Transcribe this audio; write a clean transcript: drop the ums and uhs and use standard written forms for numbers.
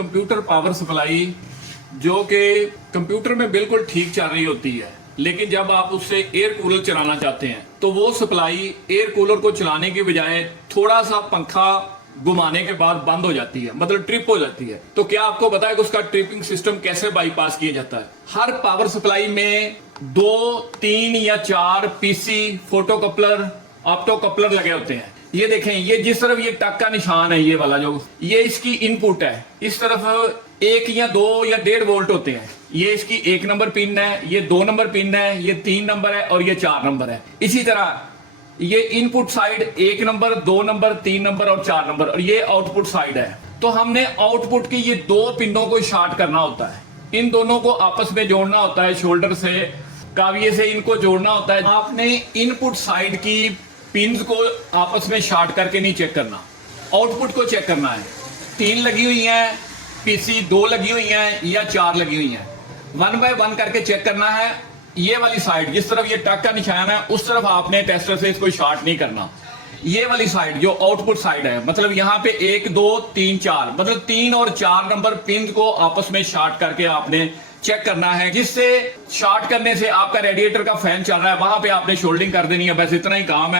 Computer power supply जो कि computer में बिल्कुल ठीक चल रही होती है, लेकिन जब आप उससे एयर कूलर चलाना चाहते हैं तो वो सप्लाई एयर कूलर को चलाने की बजाय थोड़ा सा पंखा घुमाने के बाद बंद हो जाती है, मतलब ट्रिप हो जाती है। तो क्या आपको पता है कि उसका ट्रिपिंग सिस्टम कैसे बाईपास किया जाता है? हर पावर सप्लाई में 2, 3 या 4 PC, photo coupler, opto coupler लगे होते हैं। ये देखें, ये जिस तरफ ये टक का निशान है, ये वाला जो, ये इसकी इनपुट है। इस तरफ 1 या 2 या 1.5 वोल्ट होते हैं। ये इसकी 1 नंबर पिन है, ये 2 नंबर पिन है, ये 3 नंबर है और ये 4 नंबर है। इसी तरह ये input side 1 number, 2 number, 3 number और 4 नंबर, और ये आउटपुट साइड है। तो हमने आउटपुट की ये 2 पिनों को शॉर्ट करना होता है, इन दोनों को आपस में जोड़ना होता है, शोल्डर से, काविये से इनको जोड़ना होता है। आपने इनपुट साइड की पिन्स को आपस में शॉर्ट करके नहीं चेक करना, आउटपुट को चेक करना है। 3 लगी हुई हैं पीसी, 2 लगी हुई हैं या 4 लगी हुई हैं, 1 बाय 1 करके चेक करना है। ये वाली साइड जिस तरफ ये टक का निशान है उस तरफ आपने टेस्टर से इसको शॉर्ट नहीं करना। ये वाली साइड जो आउटपुट साइड है, मतलब यहाँ पे 1, 2, 3, 4, मतलब 3 और 4 नंबर पिन को आपस में शॉर्ट करके आपने चेक करना है, जिससे शॉर्ट करने से आपका रेडिएटर का फैन चल रहा है वहां पे आपने शोल्डिंग कर देनी है। बस इतना ही काम है।